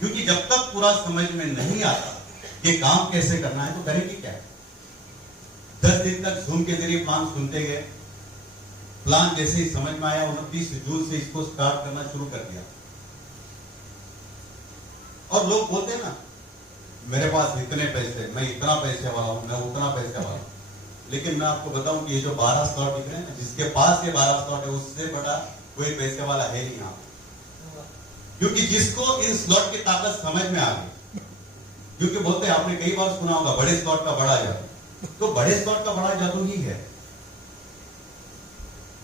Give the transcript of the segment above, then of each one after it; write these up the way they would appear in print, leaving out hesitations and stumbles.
क्योंकि जब तक पूरा समझ में नहीं आता कि काम कैसे करना है तो करेंगे क्या। 10 दिन तक जूम के जरिए प्लान सुनते गए, प्लान जैसे ही समझ में आया 29 जून से इसको स्टार्ट करना शुरू कर दिया। और लोग बोलते हैं ना, मेरे पास इतने पैसे, मैं इतना पैसे वाला हूं, मैं उतना पैसे वाला हूं। लेकिन मैं आपको बताऊं कि ये जो 12 स्लॉट दिख रहे हैं ना, जिसके पास ये 12 स्लॉट है उससे बड़ा कोई पैसे वाला है नहीं यहाँ। क्योंकि जिसको इन स्लॉट की ताकत समझ में आ गई, क्योंकि बोलते हैं, आपने कई बार सुना होगा बड़े स्लॉट का बड़ा जादू, तो बड़े स्लॉट का बड़ा जादू ही है।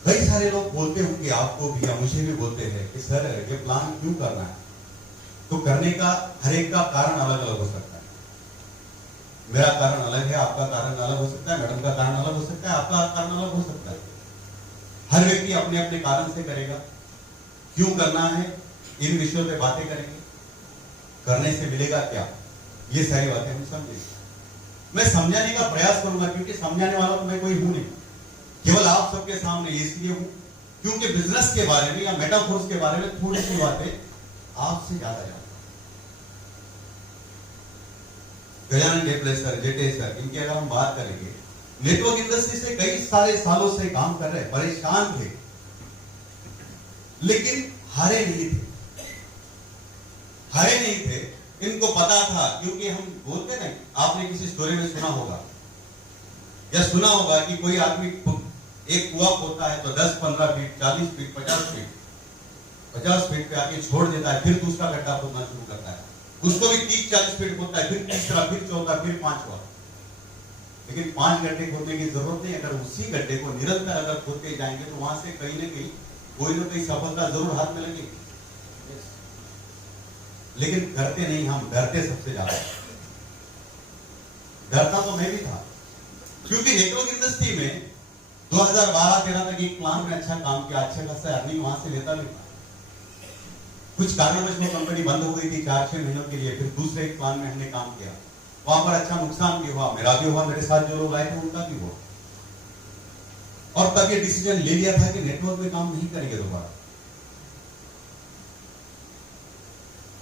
कई सारे लोग बोलते होंगे, आपको भी या मुझे भी बोलते हैं कि सर ये प्लान क्यों करना है। तो करने का हर एक का कारण अलग अलग हो सकता है। मेरा कारण अलग है, आपका कारण अलग हो सकता है, मैडम का कारण अलग हो सकता है, आपका कारण अलग हो सकता है। हर व्यक्ति अपने अपने कारण से करेगा। क्यों करना है, इन विषयों पे बातें करेंगे। करने से मिलेगा क्या, ये सारी बातें हम समझेंगे। मैं समझाने का प्रयास करूंगा, क्योंकि समझाने वाला तो मैं कोई हूं नहीं, केवल आप सबके सामने इसलिए हूं क्योंकि बिजनेस के बारे में या मेटाफोर्स के बारे में थोड़ी सी बातें आपसे ज्यादा जानता हूं। गजानन डेप्लेसर, जेटे सर, इनकी अगर हम बात करेंगे, नेटवर्क इंडस्ट्री से कई सारे सालों से काम कर रहे, परेशान थे, लेकिन हारे नहीं थे। हारे नहीं थे, इनको पता था, क्योंकि हम बोलते नहीं, आपने किसी स्टोरी में सुना होगा या सुना होगा कि कोई आदमी एक कुआं खोदता है तो 10-15 फीट, 40 फीट, 50 फीट पे आके छोड़ देता है, फिर दूसरा गड्ढा खोदना शुरू करता है। उसको भी 30-40 फीट खोदता है, फिर तीसरा, फिर चौथा, फिर पांचवा। लेकिन 5 गड्ढे खोदने की जरूरत नहीं। अगर उसी गड्ढे को निरंतर अगर खोदते जाएंगे तो वहां से कहीं ना कहीं कोई ना कोई सफलता जरूर हाथ में लगेगी। लेकिन करते नहीं, हम डरते सबसे ज्यादा। डरता तो मैं भी था, क्योंकि नेटवर्क इंडस्ट्री में 2012-13 तक एक प्लान में अच्छा काम किया, अच्छा खासा अर्निंग वहां से लेता भी था। कुछ कारणवश वो कंपनी बंद हो गई थी 4-6 महीनों के लिए। फिर दूसरे एक प्लान में हमने काम किया, वहां पर अच्छा नुकसान भी हुआ, मेरा भी हुआ, मेरे साथ जो लोग आए थे उनका भी हुआ। और तब ये डिसीजन ले लिया था कि नेटवर्क में काम नहीं करेंगे दोबारा।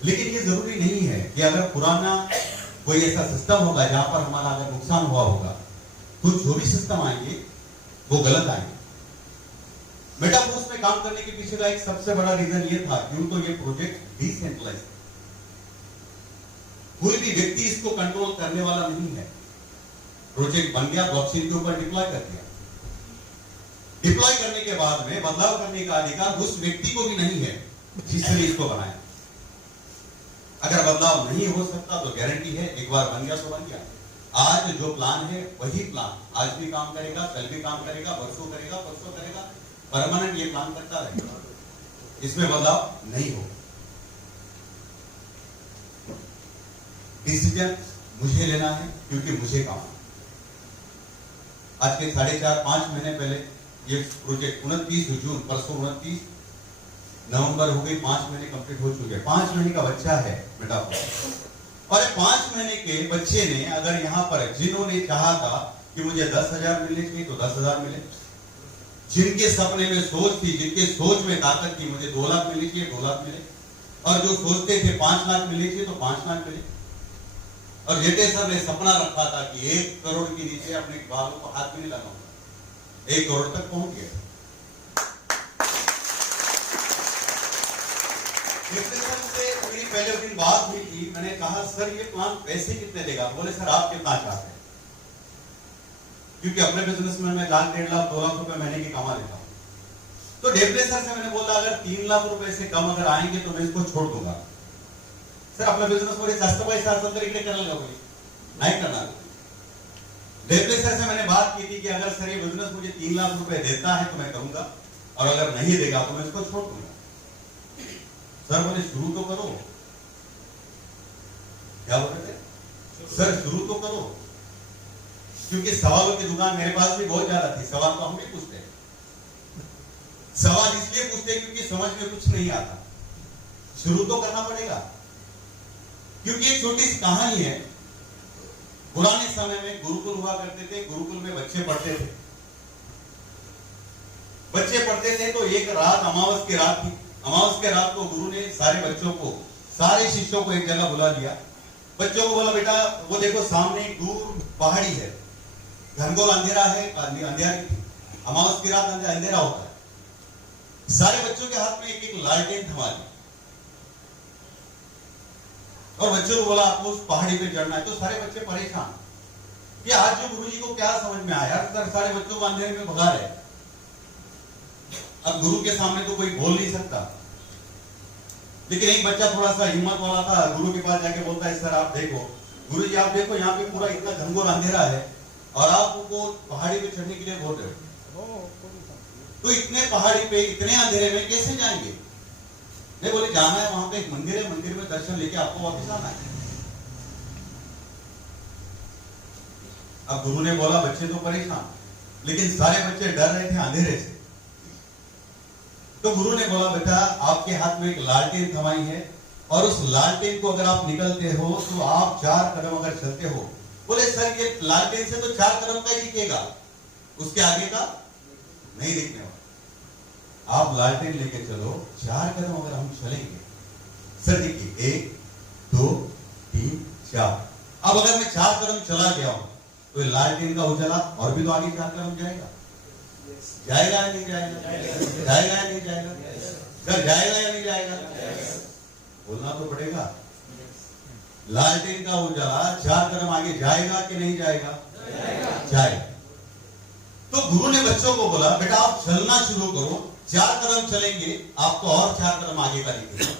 लेकिन ये जरूरी नहीं है कि अगर पुराना कोई ऐसा सिस्टम होगा जहां पर हमारा अगर नुकसान हुआ होगा, तो जो भी सिस्टम आएंगे वो गलत आएंगे। मेटाफोर्स में काम करने के पीछे का एक सबसे बड़ा रीजन ये था, क्यों तो ये प्रोजेक्ट डिसेंट्रलाइज, कोई भी व्यक्ति इसको कंट्रोल करने वाला नहीं है। प्रोजेक्ट बन गया, ब्लॉकचेन के ऊपर डिप्लॉय कर दिया। डिप्लॉय करने के बाद में बदलाव करने का अधिकार उस व्यक्ति को भी नहीं है जिसने इसको बनाया। अगर बदलाव नहीं हो सकता तो गारंटी है, एक बार बन गया तो बन गया। आज जो प्लान है वही प्लान आज भी काम करेगा, कल भी काम करेगा, परसों करेगा, परसों करेगा, परमानेंट ये प्लान करता रहेगा, इसमें बदलाव नहीं होगा। डिसीजन मुझे लेना है, क्योंकि मुझे काम। आज के 4.5-5 महीने पहले ये प्रोजेक्ट 29 जून, परसों 29 नवंबर हो गई, 5 महीने कंप्लीट हो चुके हैं। 5 महीने का बच्चा है मेटाफोर्स, और 5 महीने के बच्चे ने अगर यहां पर जिन्होंने चाहा था कि मुझे 10,000 मिलने चाहिए तो 10,000 मिले, जिनके सपने में सोच थी, जिनके सोच में ताकत थी मुझे 2 लाख मिलने चाहिए 2 लाख मिले, और जो सोचते थे 5 लाख मिलने चाहिए तो 5 लाख मिले। और जेटे सर ने सपना रखा था कि 1 करोड़ के नीचे अपने बालों को हाथ भी नहीं लगाऊंगा, 1 करोड़ तक पहुंच गया। से मेरी पहले दिन बात हुई थी, मैंने कहा सर ये प्लान पैसे कितने देगा, बोले सर आप कितना चाहते हैं, क्योंकि अपने बिजनेस में मैं 1,00,000, 1.5 लाख, 2 लाख रुपए महीने की कमा लेता हूं। तो डेप्ले सर से मैंने बोला अगर 3 लाख रुपए से कम अगर आएंगे तो मैं इसको छोड़ दूंगा। सर आपला बिझनेस मध्ये जास्त पैसा असेल तर इकडे करायला बोले, नहीं करना। डेप्ले सर से मैंने बात की थी कि अगर सर ये बिजनेस मुझे 3 लाख रुपए देता है तो मैं करूंगा, और अगर नहीं देगा तो मैं इसको छोड़ दूंगा। सर बोले शुरू तो करो। क्या बोल रहे थे सर, शुरू तो करो, क्योंकि सवालों की दुकान मेरे पास भी बहुत ज्यादा थी। सवाल तो हम भी पूछते हैं, सवाल इसलिए पूछते हैं क्योंकि समझ में कुछ नहीं आता। शुरू तो करना पड़ेगा, क्योंकि एक छोटी सी कहानी है। पुराने समय में गुरुकुल हुआ करते थे, गुरुकुल में बच्चे पढ़ते थे। बच्चे पढ़ते थे तो एक रात अमावस की रात थी। अमावस के रात को गुरु ने सारे बच्चों को सारे शिष्यों को एक जगह बुला लिया, बच्चों को बोला बेटा वो देखो सामने एक दूर पहाड़ी है, घनघोर अंधेरा है, अंधेरा अमावस की रात अंधेरा होता है। सारे बच्चों के हाथ में एक एक लालटेन थमा ली और बच्चों को बोला आपको उस पहाड़ी पे चढ़ना है। तो सारे बच्चे परेशान कि आज जो गुरुजी को क्या समझ में आया, सारे बच्चों को अंधेरे में भगा रहे। अब गुरु के सामने तो कोई बोल नहीं सकता, लेकिन एक बच्चा थोड़ा सा हिम्मत वाला था, गुरु के पास जाके बोलता है सर आप देखो, गुरुजी आप देखो यहाँ पे पूरा इतना घनघोर अंधेरा है और आप उनको पहाड़ी पे चढ़ने के लिए बोल रहे हो, तो इतने पहाड़ी पे इतने अंधेरे में कैसे जाएंगे? नहीं बोले जाना है वहां पे एक मंदिर है, मंदिर में दर्शन लेके आपको वापस आना है। अब गुरु ने बोला बच्चे तो परेशान, लेकिन सारे बच्चे डर रहे थे अंधेरे से। तो गुरु ने बोला बेटा आपके हाथ में एक लालटेन थमाई है और उस लालटेन को अगर आप निकलते हो तो आप 4 कदम अगर चलते हो। बोले सर ये लालटेन से तो 4 कदम का ही दिखेगा, उसके आगे का नहीं दिखने वाला। आप लालटेन लेके चलो, 4 कदम अगर हम चलेंगे, सर देखिए 1 2 3 4। अब अगर मैं 4 कदम चला गया हूं तो लालटेन का उजाला और भी तो आगे 4 कदम जाएगा, जाएगा या नहीं जाएगा? जाएगा या नहीं जाएगा? सर जाएगा या नहीं जाएगा? बोलना तो पड़ेगा। लालटेन का उजाला 4 कदम आगे जाएगा कि नहीं जाएगा? जाएगा। तो गुरु ने बच्चों को बोला बेटा आप चलना शुरू करो, 4 कदम चलेंगे आपको और 4 कदम आगे का दिखेगा,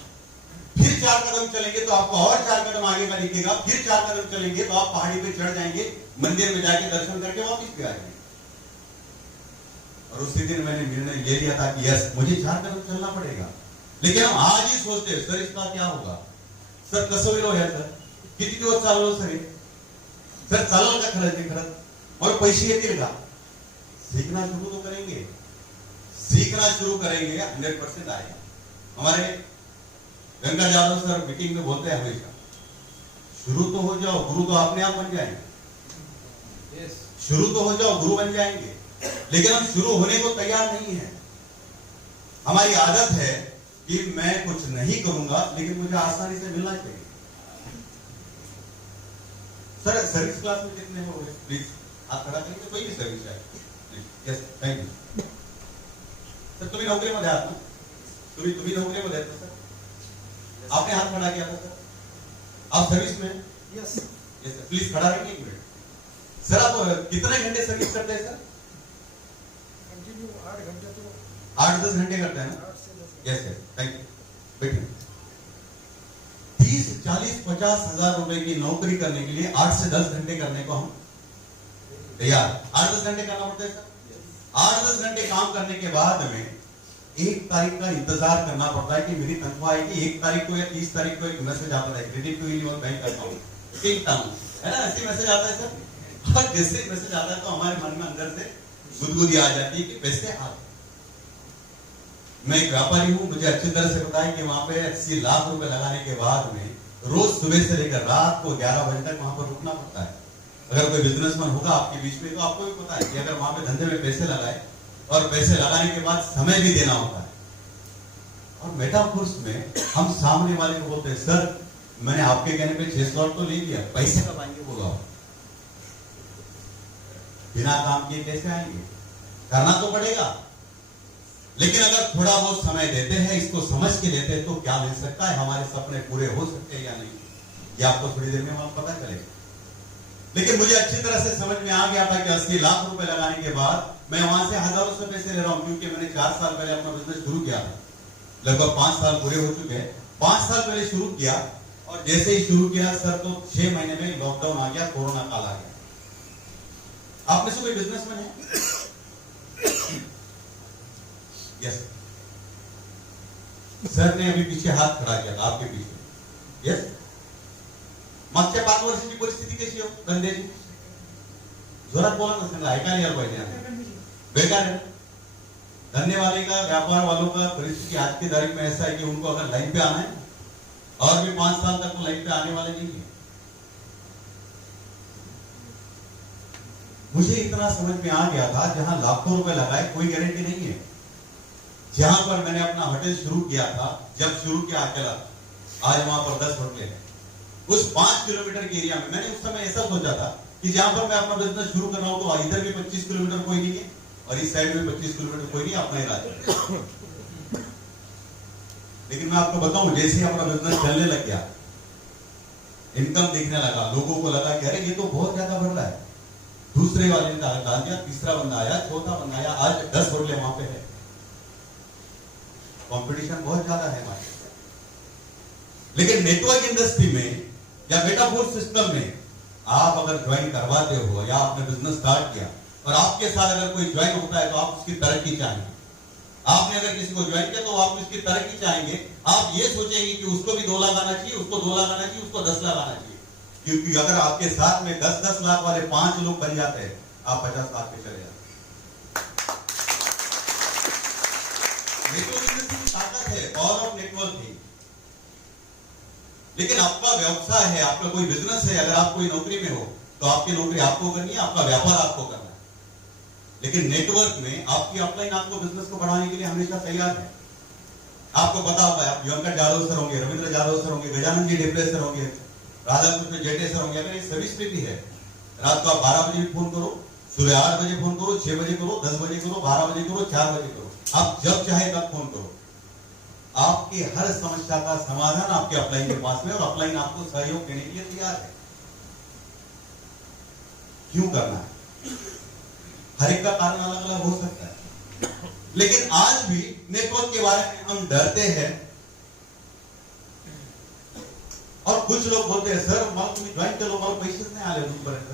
फिर 4 कदम चलेंगे तो आपको और 4 कदम आगे का दिखेगा, फिर 4 कदम चलेंगे तो आप पहाड़ी पे चढ़ जाएंगे, मंदिर में जाके दर्शन करके वापस भी आएंगे। और उसी दिन मैंने निर्णय ले लिया था कि यस मुझे 4 कदम चलना पड़ेगा। लेकिन हम आज ही सोचते हैं सर इसका क्या होगा, सर कसं होईल हो सर, किती दिवस चाललो सर चालेल का खरंच ते खरंच और पैसे येतील का? सीखना शुरू तो करेंगे, सीखना शुरू करेंगे 100% आएगा। हमारे गंगा यादव सर मीटिंग में बोलते हैं हमेशा शुरू तो हो जाओ गुरु तो अपने आप बन जाएंगे, शुरू तो हो जाओ गुरु बन जाएंगे। लेकिन हम शुरू होने को तैयार नहीं है। हमारी आदत है कि मैं कुछ नहीं करूंगा लेकिन मुझे आसानी से मिलना चाहिए। सर सर्विस क्लास में कितने हो गए प्लीज हाथ खड़ा करेंगे, कोई भी सर्विस है please. Yes thank you sir. तुम्ही नोकरीमध्ये आहात ना? तुम्ही नोकरीमध्ये आहेत सर? आपने हाथ खड़ा किया था सर, आप सर्विस में? यस यस सर प्लीज खड़ा रहिए 1 मिनट। सर आप कितने घंटे सर्विस करते हैं सर? 8-10 घंटे करते हैं ना? Yes yes thank you. बैठिए। 30, 40, 50 हजार रुपए की नौकरी करने के लिए 8 से 10 घंटे करने को हम तैयार। 8-10 घंटे करना पड़ता है सर। 8-10 घंटे काम करने के बाद में 1 तारीख का इंतजार करना पड़ता है कि मेरी तनख्वाह आएगी। 1 तारीख को या 30 तारीख को एक मैसेज आता है credit to in your bank account, है ना? ऐसे मैसेज आता है सर। और जैसे मैसेज आता है तो हमारे मन में अंदर से गुदगुदी आ जाती है कि पैसे आ। मैं एक व्यापारी हूं, मुझे अच्छी तरह से पता है कि वहां पे 80 लाख रुपए लगाने के बाद में रोज सुबह से लेकर रात को 11 बजे तक वहां पर रुकना पड़ता है। अगर कोई बिजनेसमैन होगा आपके बीच में तो आपको भी पता है कि अगर वहां पे धंधे में पैसे लगाए और पैसे लगाने के बाद समय भी देना होता है। और मेटाफोर्स में हम सामने वाले को बोलते हैं सर मैंने आपके कहने पे 6 स्लॉट तो ले लिया, पैसे कब आएंगे बोलो? बिना काम किए कैसे आएंगे? करना तो पड़ेगा। लेकिन अगर थोड़ा बहुत समय देते हैं, इसको समझ के लेते हैं तो क्या मिल सकता है, हमारे सपने पूरे हो सकते हैं या नहीं, ये आपको थोड़ी देर में वहां पता चलेगा। लेकिन मुझे अच्छी तरह से समझ में आ गया था कि 80 लाख रुपए लगाने के बाद मैं वहां से हजारों से पैसे ले रहा हूं, क्योंकि मैंने 4 साल पहले अपना बिजनेस शुरू किया था। लगभग 5 साल पूरे हो चुके हैं। 5 साल पहले शुरू किया और जैसे ही शुरू किया सर तो 6 महीने में लॉकडाउन आ गया, कोरोना काल आ गया। आप में से कोई बिजनेसमैन है? यस सर ने अभी पीछे हाथ खड़ा किया था आपके पीछे। यस मागच्या 5 वर्षाची परिस्थिती कशी हो धंद्याची? जोरात बोला ना, सांगा ऐकायला यायला पाहिजे। बेकार है। धंधे वाले का, व्यापार वालों का परिस्थिति आज की तारीख में ऐसा है कि उनको अगर लाइन पे आना है और भी 5 साल तक वो लाइन पे आने वाले नहीं है। मुझे इतना समझ में आ गया था जहां लाखों रुपए लगाए कोई गारंटी नहीं है। जहां पर मैंने अपना होटल शुरू किया था, जब शुरू किया अकेला, आज वहां पर 10 होटलें हैं। उस 5 किलोमीटर के एरिया में मैंने उस समय ऐसा सोचा था कि जहां पर मैं अपना बिजनेस शुरू कर रहा हूं तो इधर भी 25 किलोमीटर कोई नहीं है और इस साइड में 25 किलोमीटर कोई नहीं, अपना ही राज्य। लेकिन मैं आपको बताऊं, जैसे ही अपना बिजनेस चलने लग गया, इनकम दिखने लगा, लोगों को लगा कि अरे ये तो बहुत ज्यादा बढ़ रहा है। दूसरे वाले ने डाल दिया, तीसरा बंदा आया, चौथा बंदा आया, आज 10 होटलें वहां पे है। कंपटीशन बहुत ज्यादा है हमारे। लेकिन नेटवर्क इंडस्ट्री में या मेटाफोर सिस्टम में आप अगर ज्वाइन करवाते हो या आपने बिजनेस स्टार्ट किया और आपके साथ अगर कोई ज्वाइन होता है तो आप उसकी तरक्की चाहेंगे। आपने अगर किसी को ज्वाइन किया तो आप उसकी तरक्की चाहेंगे। आप ये सोचेंगे कि उसको भी 2 लाख आना चाहिए, उसको 2 लाख आना चाहिए, उसको 10 लाख आना चाहिए। क्योंकि अगर आपके साथ में 10-10 लाख वाले 5 लोग बन जाते हैं, आप 50 लाख पे चले जाते। ताकत है, पावर ऑफ नेटवर्किंग। लेकिन आपका व्यवसाय है, आपका कोई बिजनेस है, अगर आप कोई नौकरी में हो तो आपकी नौकरी आपको करनी है, आपका व्यापार आपको करना है। लेकिन नेटवर्क में आपकी अपलाइन आपको बिजनेस को बढ़ाने के लिए हमेशा तैयार है। आपको पता होगा, आप वेंकट जाधव सर होंगे, रविंद्र जाधव सर होंगे, गजानन जी डेपले सर होंगे, राधाकृष्ण जेठे सर होंगे। अगर ये सभी स्थिति है, रात को आप 12 बजे फोन करो, सुबह 8 बजे फोन करो, 6 बजे करो, 10 बजे करो, 12 बजे करो, 4 बजे करो, आप जब चाहे तब फोन करो। आपकी हर समस्या का समाधान आपके अपलाइन के पास में, और अपलाइन आपको सहयोग देने के लिए तैयार है। क्यों करना है? हर एक का कारण अलग अलग हो सकता है, लेकिन आज भी नेटवर्क के बारे में हम डरते हैं। और कुछ लोग बोलते हैं सर मला तुम्ही ज्वाइन करो, मला पैसेच नहीं आले अजूनपर्यंत।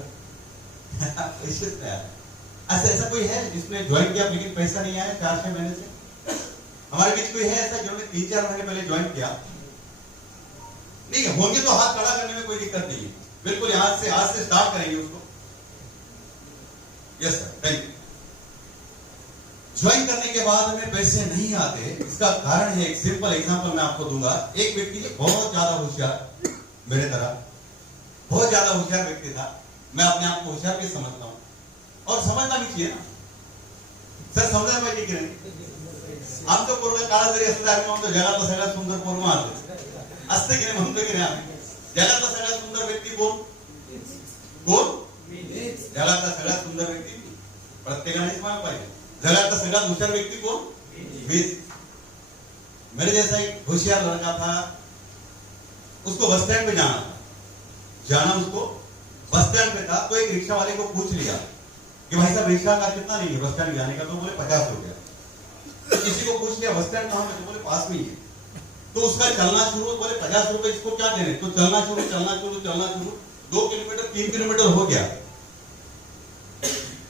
पैसेच नहीं आले। ऐसा कोई है जिसने ज्वाइन किया लेकिन पैसा नहीं आया 4-6 महीने से? हमारे बीच कोई है ऐसा जिन्होंने 3-4 महीने पहले ज्वाइन किया? नहीं होंगे तो हाथ खड़ा करने में कोई दिक्कत नहीं है, बिल्कुल आज से स्टार्ट करेंगे उसको। Yes sir, thank you. Join करने के बाद हमें पैसे नहीं आते, इसका कारण है, एक सिंपल एग्जांपल मैं आपको दूंगा। एक व्यक्ति बहुत ज्यादा होशियार, मेरे तरह बहुत ज्यादा होशियार व्यक्ति था। मैं अपने आप को होशियार भी समझता हूं और समझना भी चाहिए ना सर, समजा पाहिजे की नाही? आमचं पोरग काळा जरी असला तरी म्हणतो जगातला सगळ्यात सुंदर पोरग असते की नाही, म्हणतो की नाही आम्ही? जगातला सगळ्यात सुंदर व्यक्ती कोण? जगातला सगळ्यात सुंदर व्यक्ती प्रत्येकानेच म्हणायला पाहिजे। जगातला सगळ्यात होशियार व्यक्ती कोण? मीच। मेरे जैसा एक होशियार लड़का था, उसको बस स्टैंड पे जाना उसको बस स्टैंड पे था, तो एक रिक्शा वाले को पूछ लिया कि भाई साहब रिक्शा का कितना लेंगे बस स्टैंड जाने का? तो बोले 50 रुपया। किसी को पूछ लिया बस स्टैंड कहां पे? तो बोले पास में ही है। तो उसका चलना शुरू, बोले 50 रुपए इसको क्या देने? तो चलना शुरू 2 किलोमीटर 3 किलोमीटर हो गया।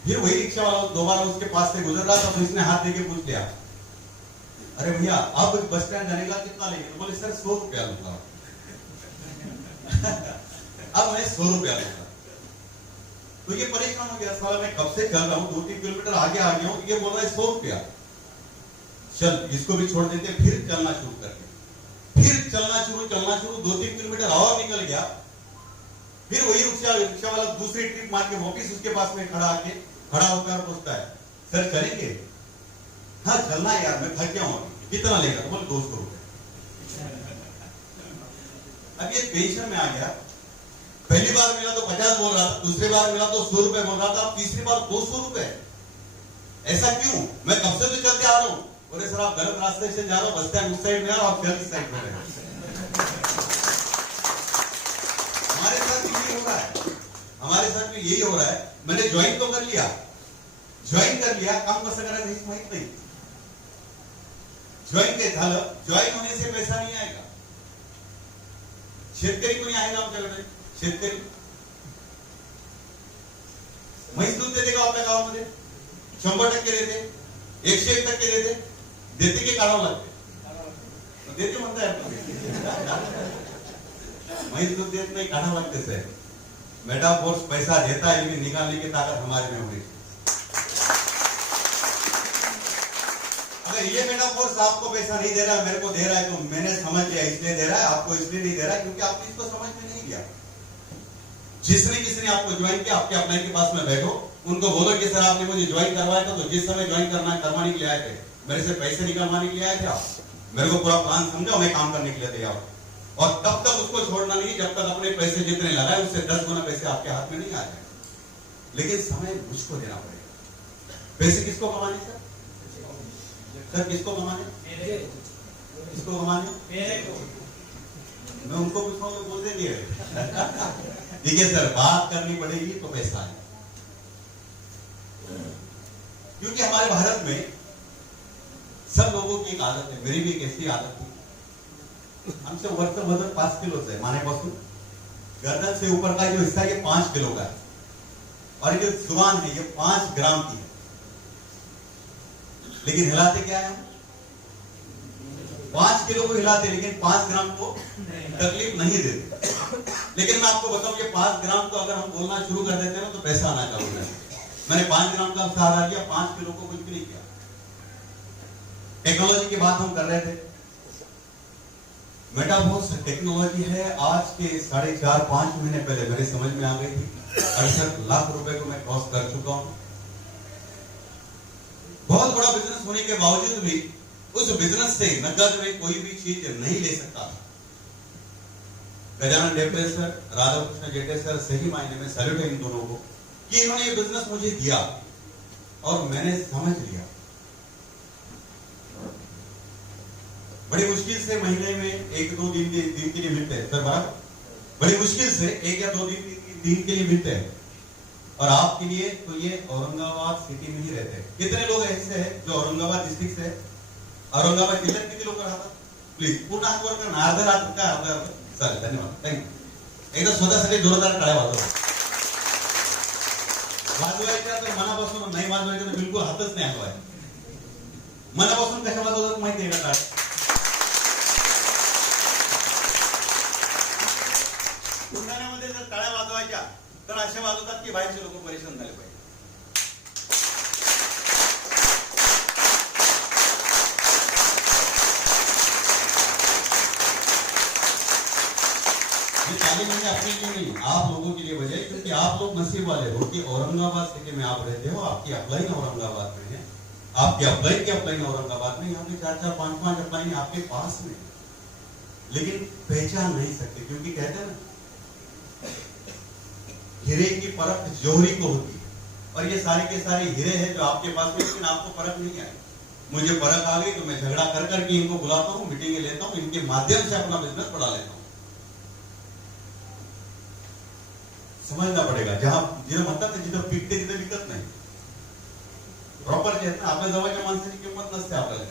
फिर वही रिक्शा वाला दोबारा उसके पास से गुजर रहा था, तो इसने हाथ देके पूछ लिया, अरे भैया अब बस स्टैंड जाने का कितना लेंगे? तो बोले सर 100 रुपया लूंगा। अब मैं 100 रुपया लूंगा। तो ये परेशान हो गया, साला मैं कब से चल रहा हूँ, 2-3 किलोमीटर आगे आ गया हूँ, ये बोल रहा है 100 रुपया। चल इसको भी छोड़ देते। फिर चलना शुरू करके, फिर चलना शुरू 2-3 किलोमीटर और निकल गया। फिर वही रिक्शा वाला दूसरी ट्रिप मार के वापिस उसके पास में खड़ा होकर पूछता है, सर चलेंगे? हाँ चलना है यार, मैं थक गया हूं। कितना लेगा? तो बोले 200 रुपए। अब ये टेंशन में आ गया। पहली बार मिला तो 50 बोल रहा था, दूसरी बार मिला तो 100 रुपए बोल रहा था, अब तीसरी बार 200 रुपए। ऐसा क्यों? मैं कब से तो चलते आ रहा हूं। बोले सर आप गलत रास्ते से जा रहे हो, बस स्टैंड उस साइड में आप इस साइड में रहे। हमारे साथ भी यही हो रहा है। मैंने ज्वाइन तो कर लिया, काम कसं करायचं हेच माहित नाही। जॉईन होने से पैसा नहीं आएगा। शेतकरी कोणी आहे ना आमच्याकडे? शेतकरी म्हैस दूध देते का आपल्या गावामध्ये? 100% देते, 101% देते की काढावं लागते? देते म्हणताय म्हैस दूध देत नहीं, काढावं लागते साहेब। मेटाफोर्स पैसा देता है लेकिन निकालने की ताकत हमारे में होगी। अगर ये मेटाफोर्स आपको पैसा नहीं दे रहा है, मेरे को दे रहा है, तो मैंने समझ लिया इसलिए दे रहा है, आपको इसलिए नहीं दे रहा है क्योंकि आपने इसको समझ में नहीं लिया। जिसने आपको ज्वाइन किया, आपके अपलाइन के पास में बैठो, उनको बोलो कि सर आपने मुझे ज्वाइन करवाया था, तो जिस समय ज्वाइन करवाने के लिए आए थे, मेरे से पैसे निकलवाने के लिए आए थे आप, मेरे को पूरा प्लान समझा, मैं काम करने के लिए तैयार हूं। और तब तक उसको छोड़ना नहीं जब तक अपने पैसे जितने लगाए उससे 10 गुना पैसे आपके हाथ में नहीं आ जाए। लेकिन समय मुझको देना पड़ेगा। पैसे किसको कमाने सर? सर किसको कमाने? किसको कमाने? मैं उनको पूछता हूँ तो बोल देंगे ठीक है सर, बात करनी पड़ेगी तो पैसा है। क्योंकि हमारे भारत में सब लोगों की एक आदत है, मेरी भी एक ऐसी आदत थी। हमसे वरचं वजन 5 किलो है, मानेपासून गर्दन से ऊपर का जो हिस्सा ये 5 किलो का है, और ये जुबान है ये 5 ग्राम की है। लेकिन हिलाते क्या है हम? 5 किलो को हिलाते, लेकिन 5 ग्राम को तकलीफ नहीं देते। लेकिन मैं आपको बताऊं, ये 5 ग्राम को अगर हम बोलना शुरू कर देते ना तो पैसा आना चालू हो जाए। मैंने 5 ग्राम का सहारा लिया, 5 किलो को कुछ भी नहीं किया। टेक्नोलॉजी की बात हम कर रहे थे। मेटाफोर्स टेक्नोलॉजी है, आज के 4.5-5 महीने पहले मेरे समझ में आ गई थी। 68 लाख रुपए को मैं क्रॉस कर चुका हूं। बहुत बड़ा बिजनेस होने के बावजूद भी उस बिजनेस से नकद में कोई भी चीज नहीं ले सकता था। गजानन डेपले सर, राधाकृष्ण जेटे सर, सही मायने में सैल्यूट है इन दोनों को कि इन्होंने ये बिजनेस मुझे दिया और मैंने समझ लिया। बड़ी मुश्किल से महीने में 1-2 दिन के लिए मिलते हैं सर, बराबर बड़ी मुश्किल से 1 या 2 दिन के लिए मिलते हैं। और आपके लिए तो ये औरंगाबाद सिटी में ही रहते हैं। कितने लोग ऐसे हैं जो औरंगाबाद डिस्ट्रिक्ट से, औरंगाबाद जिल्ह्यात किती लोक राहतात? प्लीज पूर्ण हात वर करा, अर्धा हात काय अर्धा चालेल, धन्यवाद, थँक्यू। एकदा स्वतःसाठी जोरदार टाळ्या वाजवा। वाजवायच्या तर मनापासून, नाही वाजवायच्या तर बिलकुल हातच नाही हलवायचे। मनापासून कशा वाजवतात माहिती आहे का टाळ्या? पुण्यामध्ये जर टाळ्या वाजवायच्या तर असे वाजवतात की बाहेरचे लोक परेशान झाले पाहिजे। ये ताली मैंने अपने लिए नहीं, आप लोगों के लिए बजाई, क्योंकि आप लोग नसीब वाले हो कि औरंगाबाद सिटी में आप रहते हो। आपकी अपलाइन औरंगाबाद में है, आपकी अपलाइन की अपलाइन औरंगाबाद में, यहाँ पे 4-4, 5-5 अपलाइन आपके पास में, लेकिन पहचान नहीं सकते। क्योंकि कहते हैं ना, हीरे की परख जौहरी को होती है, और ये सारे के सारे हीरे हैं जो आपके पास में, लेकिन आपको परख नहीं आई। मुझे परख आ गई तो मैं झगड़ा कर करके इनको बुलाता हूँ, मीटिंगें लेता हूँ, इनके माध्यम से अपना बिजनेस बढ़ा लेता हूँ। समझना पड़ेगा, जहां जिथे म्हणतात ना, जिथं पिकते तिथे विकत नाही। प्रॉपर जे आहेत ना, आपल्या जवळच्या माणसाची किंमत नसते आपल्याला,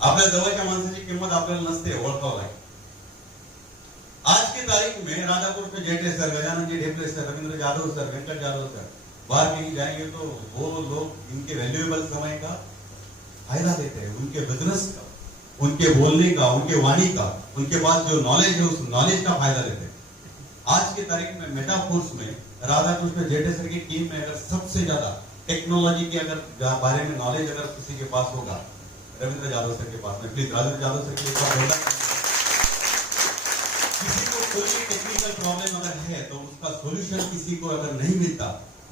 आपल्या जवळच्या माणसाची किंमत आपल्याला नसते, ओळखावं लागेल। आज की तारीख में Radhakrishna Jete sir, Gajanan ji Deple sir, Ravindra Jadhav sir, Venkat Jadhav sir बाहर कहीं जाएंगे तो वो लोग इनके वैल्यूएबल समय का फायदा लेते हैं, उनके बिजनेस का, उनके बोलने का, उनके वाणी का, उनके पास जो नॉलेज है उस नॉलेज का फायदा लेते हैं। आज की तारीख में मेटाफोर्स में राधाकृष्ण जेटे सर की टीम में अगर सबसे ज्यादा टेक्नोलॉजी के अगर बारे में नॉलेज अगर किसी के पास होगा, रविंद्र जाधव सर के पास में। प्लीज राजेंद्र जाधव सर के पास किसी को कोई टेक्निकल प्रॉब्लम अगर है तो उसका सॉल्यूशन किसी को अगर नहीं मिलता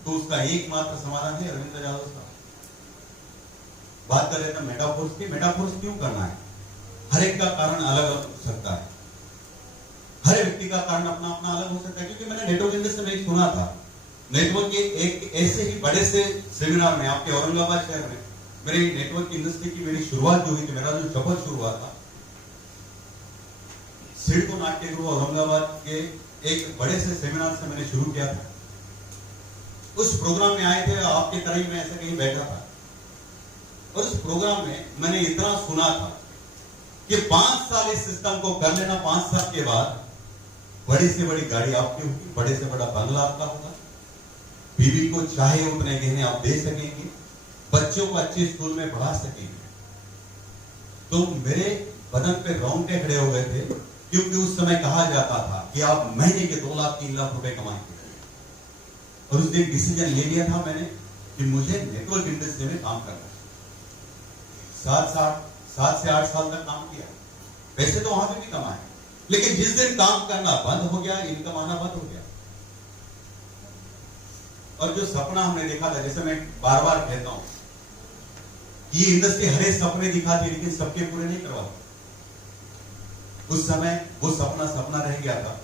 तो उसका एकमात्र समाधान है रविंद्र जाधव साहब। बात कर रहे थे मेटाफोर्स की। मेटाफोर्स क्यों करना है? हर एक का कारण अलग अलग हो सकता है, हर व्यक्ति का कारण अपना अपना अलग हो सकता है। क्योंकि मैंने नेटवर्क इंडस्ट्री में एक सुना था, नेटवर्क के एक ऐसे ही बड़े से सेमिनार में आपके औरंगाबाद शहर में मेरी नेटवर्क इंडस्ट्री की मेरी शुरुआत जो हुई थी, मेरा जो सफर शुरू हुआ था, सिडको नाट्यगृह औरंगाबाद के एक बड़े से सेमिनार से मैंने शुरू किया था। उस प्रोग्राम में आए थे, आपके तरह ही मैं ऐसे कहीं बैठा था, और उस प्रोग्राम में मैंने इतना सुना था कि 5 साल इस सिस्टम को कर लेना, 5 साल के बाद बड़ी से बड़ी गाड़ी आपकी होगी, बड़े से बड़ा बंगला आपका होगा, बीवी को चाहे उतने गहने आप दे सकेंगे, बच्चों को अच्छे स्कूल में पढ़ा सकेंगे। तो मेरे बदन पे रोंगटे खड़े हो गए थे, क्योंकि उस समय कहा जाता था कि आप महीने के 2 लाख 3 लाख रुपए कमाएंगे। और उस दिन डिसीजन ले लिया था मैंने कि मुझे नेटवर्क इंडस्ट्री में काम करना है। 7 से 8 साल तक काम किया, पैसे तो वहां पे भी कमाए, लेकिन जिस दिन काम करना बंद हो गया, इनकम आना बंद हो गया। और जो सपना हमने देखा था, जैसे मैं बार बार कहता हूं, ये इंडस्ट्री हरे सपने दिखाती है, लेकिन सबके पूरे नहीं करवाती। उस समय वो सपना रह गया था,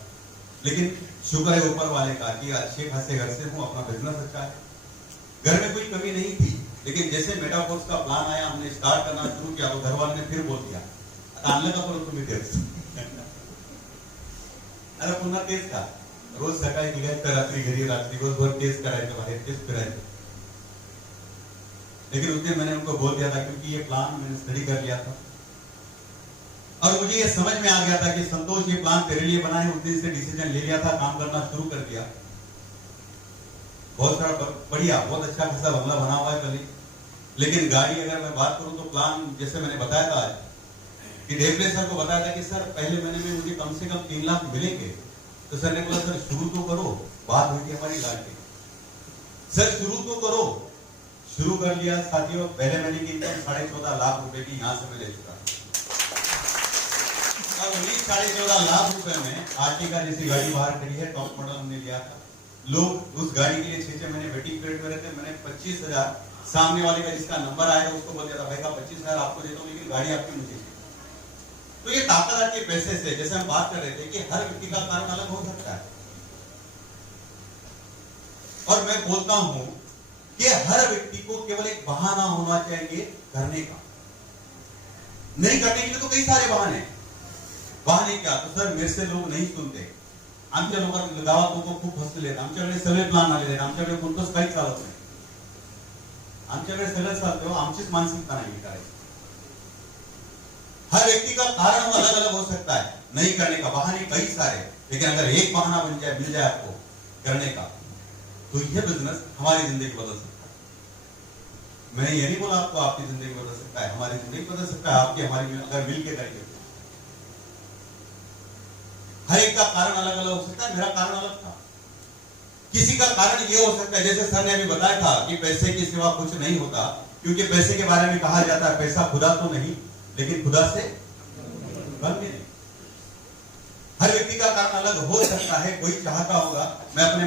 लेकिन शुक्र है ऊपर वाले का कि अच्छे खासे घर से हूँ, अपना बिजनेस अच्छा है, घर में कोई कमी नहीं थी। लेकिन जैसे मेटाफोर्स का प्लान आया, हमने स्टार्ट करना शुरू किया, तो घर वाले ने फिर बोल दिया आणलं का परत तुम्ही तेच अरे पुन्हा तेच का, रोज सकाळी निघायचं, रात्री घरी, रात्री दिवसभर तेच करायचं, बाहेर तेच फिरायचं। लेकिन उस दिन मैंने उनको बोल दिया था, क्योंकि ये प्लान मैंने स्टडी कर लिया था और मुझे ये समझ में आ गया था कि संतोष ये प्लान तेरे लिए बना है। उस दिन से डिसीजन ले लिया था, काम करना शुरू कर दिया। बहुत सारा बढ़िया, बहुत अच्छा खासा बंगला बना हुआ है कल। लेकिन गाड़ी अगर मैं बात करूं तो प्लान जैसे मैंने बताया था आज कि डेवले सर को बताया था कि सर पहले महीने में मुझे कम से कम 3 लाख मिलेंगे। तो सर ने बोला सर शुरू तो करो, बात हुई थी हमारी गाड़ी की, सर शुरू तो करो। शुरू कर लिया साथियों, पहले महीने की इनकम 14.5 लाख रुपए की यहां से मैं ले चुका। और उन्हीं 14.5 लाख रुपए में आर्टिका जैसी गाड़ी बाहर खड़ी है, टॉप मॉडल हमने लिया था। लोग उस गाड़ी के लिए 6 महीने वेटिंग पीरियड में रहते। मैंने 25,000 सामने वाले का जिसका नंबर आया था उसको बोल दिया था, भाई का 25,000 आपको देता हूं, लेकिन गाड़ी आपकी मुझे। तो ये ताकत आती है पैसे से। जैसे हम बात कर रहे थे कि हर व्यक्ति का कारण अलग हो सकता है, और मैं बोलता हूं कि हर व्यक्ति को केवल एक बहाना होना चाहिए करने का। नहीं करने के लिए तो कई सारे बहाने क्या, तो सर मेरे से लोग नहीं सुनते, आमच्या लोकांना गावात लोक खूप हसले, आमच्याकडे सगळे प्लान आलेले, आमच्याकडे कोणतंच काही चालत नाही, आमच्याकडे सगळं चालतं हो, आमचीच मानसिकता नहीं करायची। हर व्यक्ति का कारण अलग अलग हो सकता है नहीं करने का, बहाने कई सारे, लेकिन अगर एक बहाना मिल जाए आपको करने का, तो यह बिजनेस हमारी जिंदगी बदल सकता है। मैं ये नहीं बोला आपको आपकी जिंदगी बदल सकता है, हमारी जिंदगी बदल सकता है, आपकी हमारी अगर मिल के करेंगे। हर एक का कारण अलग अलग हो सकता है। मेरा कारण अलग था, किसी का कारण ये हो सकता है, जैसे सर ने अभी बताया था कि पैसे के सिवा कुछ नहीं होता, क्योंकि पैसे के बारे में कहा जाता है पैसा खुदा तो नहीं, लेकिन खुदा से कम भी नहीं। हर व्यक्ति का कारण अलग हो सकता है। कोई चाहता होगा मैं अपने